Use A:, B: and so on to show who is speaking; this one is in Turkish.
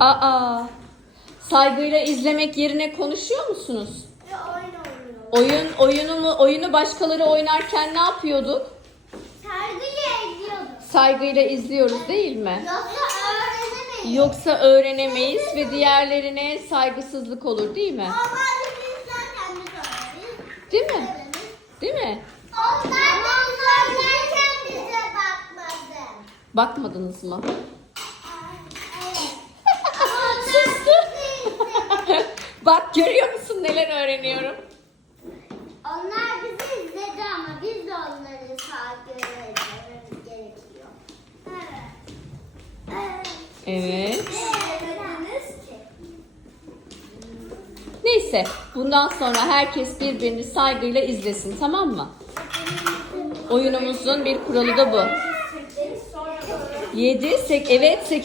A: Aa, saygıyla izlemek yerine konuşuyor musunuz?
B: Ve oyun oynuyor.
A: Oyun oyunu mu oyunu başkaları oynarken ne yapıyorduk?
B: Sergiyle izliyorduk.
A: Saygıyla izliyoruz değil mi?
B: Yoksa öğrenemeyiz.
A: Yoksa öğrenemeyiz ve diğerlerine saygısızlık olur değil mi? Değil mi? Değil mi?
B: Onlar da oynarken bize bakmadı.
A: Bakmadınız mı? Bak görüyor musun neler öğreniyorum?
B: Onlar bizi izledi ama biz de onları takip etmemiz gerekiyor. Evet. Evet.
A: Evet. Neyse bundan sonra herkes birbirini saygıyla izlesin tamam mı? Oyunumuzun bir kuralı da bu. 7, 8, evet 8